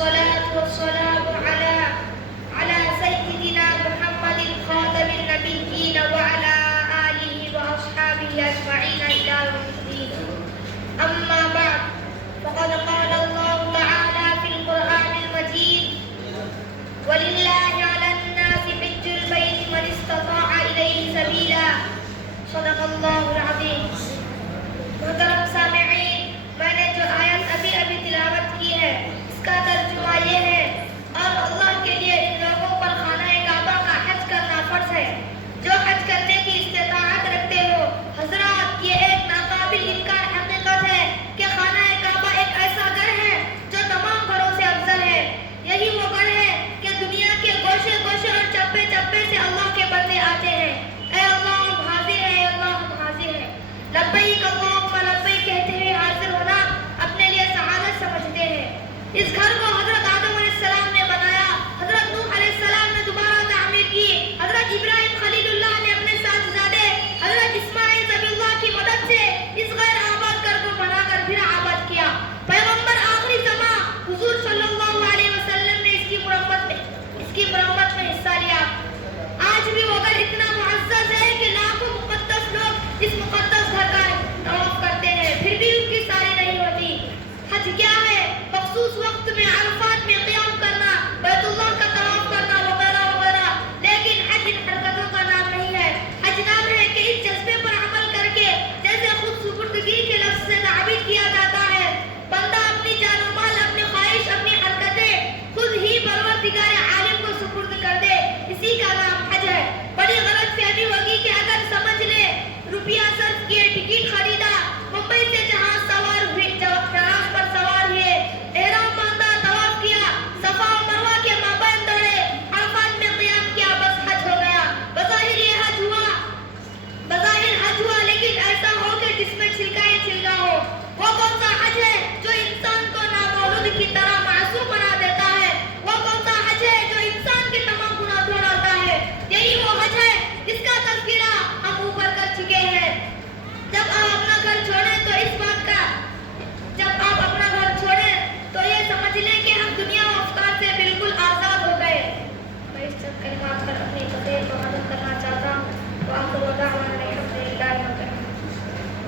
والصلاة والسلام على سيدنا محمد خاتم النبيين وعلى آله وأصحابه أجمعين إلى يوم الدين. أما بعد فقد قال الله تعالى في القرآن المجيد: ولله على الناس حج البيت من استطاع إليه سبيلا. صدق الله العظيم. محترم سامعین، میں نے جو آیت ابھی تلاوت کی ہے اس کا ترجمہ یہ ہے: اور اللہ کے لیے ان لوگوں پر خانہ کعبہ کا حج کرنا فرض ہے جو حج کرنے کی استطاعت رکھتے ہو. حضرات، یہ ایک ناقابل انکار حقیقت ہے کہ خانہ کعبہ ایک ایسا گھر ہے جو تمام گھروں سے افضل ہے. یہی وہ گھر ہے کہ دنیا کے گوشے گوشے اور چپے چپے سے اللہ کے بندے آتے ہیں. اے اللہ ہم حاضر ہیں، اے اللہ ہم حاضر ہیں. لبیک اللہم لبیک کہتے ہوئے حاضر ہونا اپنے لیے سعادت سمجھتے ہیں. اس گھر کو حضرت آدم علیہ السلام نے بنایا، حضرت نوح علیہ السلام نے دوبارہ تعمیر کی، حضرت ابراہیم خلیل اللہ نے اپنے صاحبزادے حضرت اسماعیل ذبیح اللہ کی مدد سے اس غیر آباد گھر کو بنا کر پھر آباد کیا. پیغمبر آخری زمان حضور صلی اللہ علیہ وسلم نے اس کی مرمت میں حصہ لیا. آج بھی وہ گھر اتنا معزز ہے کہ لاکھوں مقدس لوگ اس مقدس گھر کا طواف کرتے ہیں، پھر بھی ان کی ساری نہیں ہوتی. حج کیا ہے؟ مخصوص وقت میں عرفات میں قیام کرنا، بیت اللہ کا طواف کرنا وغیرہ وغیرہ. لیکن حج ان حرکتوں کا نام نہیں ہے. حج نام ہے کہ اس جذبے پر عمل کر کے جیسے خود سپردگی کے لفظ سے تعبیر کیا جاتا ہے، بندہ اپنی جان و مال، اپنی خواہش، اپنی حرکتیں خود ہی پروردگار عالم کو سپرد کر دے، اسی کا نام حج ہے. بڑی غلط فہمی ہوگی کہ اگر سمجھ لے روپیہ صرف کیے ٹکٹ خریدا